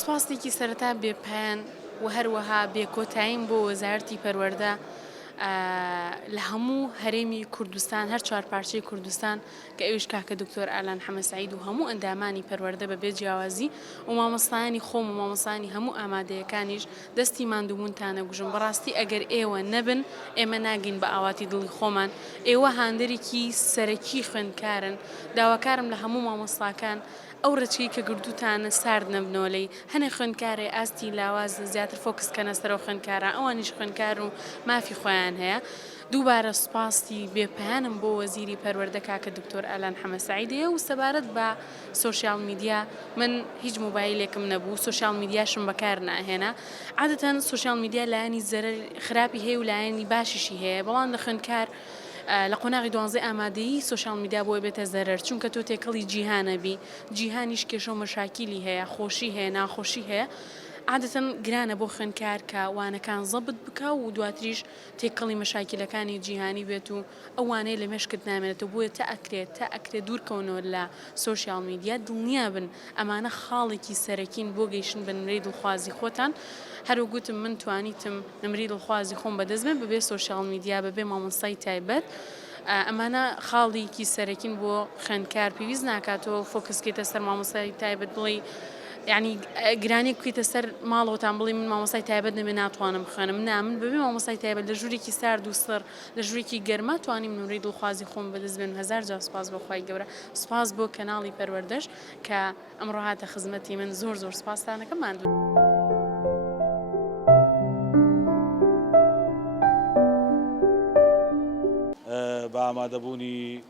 سوپاسێکی سەرەتا بێپایان و هەروەها بێکۆتاییم بۆ وەزارەتی پەروەردە لە هەموو هەرێمی کوردستان هەر چوار پارچەی کوردستان کە ئێوش کاکە دکتۆر ئالان حەمەد سەعید و هەموو ئەندامانی پەروەردە بەبێ جیاوازی و مامۆستایانی خۆم و مامۆستانی هەموو ئامادەیەکانیش دەستی ماندووبوونتانە گوژم بەڕاستی ئەگەر ئێوە نەبن ئێمە ناگین بە ئاواتی دڵی خۆمان ئێوە هاندێرێکی سەرەکی خوێندکارن داواکارم لە هەموو مامۆستاکان ئەو ڕچی کە گردوتانە سارد نەبنەوەلەی هەنێک خوێندکارێ ئاستی لاواز زیاتر فۆکس کەنە سەرەوە خوێندکارە ئەوانیش خوێندکار و مافی خۆیان هەیە دووبارە سوپاسی بێپیانم بۆ وەزیری پەروەردە کاکە دکتۆر ئالان حەمەد سەعیدەیە و سەبارەت بە سۆشیال میدیا من هیچ مۆبایلێکم نەبوو سۆشیال میدیاشم بەکار ناهێنا عادەتەن سۆشیال میدیا لایەنی زەرەر خراپی هەیە و لایەنی باشیشی هەیە بەڵام لە خوێندکار لە قۆناغی 12 ئامادەیی سۆشیال میدیا بۆی بێتە زەرەر چونکە تۆ تێکەڵی جیهانەبی جیهانیش کێشە و مەشاکیلی هەیە خۆشی هەیە ناخۆشی هەیە عادەتەن گرانە بۆ خوێندکار کە وانەکان زەبط بکە و دواتریش تێکەڵی مەشاکیلەکانی جیهانی بێت و ئەوانەیە لە مێشکت نامێنێتەوە بۆیە تا ئەکرێت دوورکەونەوە لە سۆشیال میدیا دڵنیا بن ئەمانە خاڵێکی سەرەکین بۆ گەیشتن بە نمرەی دڵخوازی خۆتان هەرو گوتم من توانیتم نمری دڵخوازی خۆم بەدەست بێن بەبێ سۆشیال میدیا بەبێ مامۆستای تایبەت ئەمانە خاڵێکی سەرەکین بۆ خوێندکار پێویست ناکاتەوە فۆکسکێتە سەر مامۆستای تایبەت بڵێ یعنی گرانی کویتە سەر ماڵەوەتان بڵێ من مامۆستای تایبەت نەبێ ناتوانم بخوێنم من بەبێ مامۆستای تایبەت لە ژوورێکی سارد و سڕ لە ژوورێکی گەرمە توانیم نمرەی دڵخوازی خۆم بەدەست بێن هەزار جا سوپاس بۆخوای گەورە سوپاس بۆ کەناڵی پەروەردەش کە ئەمڕۆ هاتە خزمەتی من زۆر سوپاسدانەکەم ماندوو بە ئامادەبوونی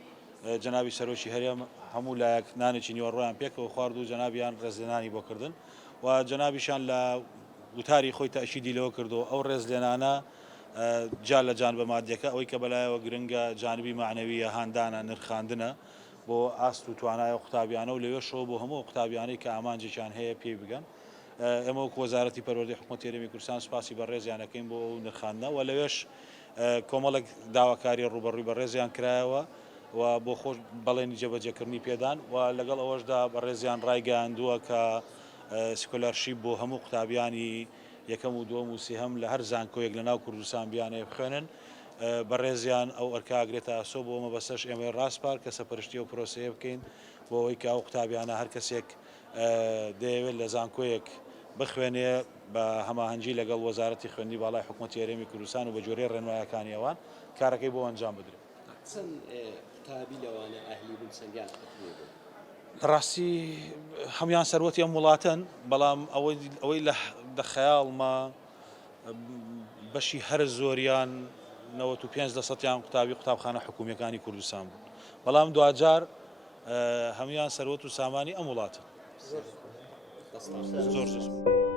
جەنابی سەرۆکی هەرێم هەموو لایەک نانێکی نیوەڕۆیان پێکەوە خوارد و جەنابیان ڕێزلێنانی بۆ کردن و جەنابیشان لە وتاری خۆی تەشیدی لەوە کردو ئەو ڕێزلێنانە جان لە جان بە مادیەکە ئەوەی کە بەلایەوە گرنگە جانبی معنەویە هاندانە نرخاندنە بۆ ئاست و توانایە قوتابیانە و لەوێشەوە بۆ هەموو قوتابیانەی کە ئامانجێکیان هەیە پێی بگەن ئێمە وەک وەزارەتی پەروەردەی حکوومەتی هەرێمی کوردستان سوپاسی بە ڕێزیانەکەین بۆ ئەو نرخاندنە و لەوێش کۆمەڵێک داواکاری ڕوبەڕووی بە ڕێزیان کرایەوە و بۆ خۆش بەڵێنی جێبەجێکردنی پێدان و لەگەڵ ئەوەشدا بە ڕێزیان ڕایگەاندووە کە سکۆلارشیپ بۆ هەموو قوتابیانی یەکەم و دووەم و سێهەم لە هەر زانکۆیەک لە ناو کوردستان بیانەیە بخوێنن بە ڕێزیان ئەو ئەرکاگرێتە ئاسۆ بۆ ئەمە بەسەش ئێمە ڕاستپار کە سەپەرشتی و پرۆسەیە بکەین بۆ ئەوەی کە ئەو قوتابیانە هەر کەسێک دەیەوێت لە زانکۆیەک بخوێنێ بە هەماهەنگی لەگەڵ وەزارەتی خوێندنی باڵای حکوومەتی هەرێمی کوردستان و بە جۆرەی ڕێنمایەکانی ئەوان کارەکەی بۆ ئەنجام بدرێت. چەند قوتابی لەوانە ئەهلی بن چەندیان لە ڕاستی هەمویان سەروەتی ئەم وڵاتەن بەڵام ئەوەی لە خەیاڵمە بەشی هەر زۆریان 95% قوتابی قوتابخانە حکوومیەکانی کوردستان بوون بەڵام دوجار هەمویان سەروەت و سامانی ئەم وڵاتن. زۆر.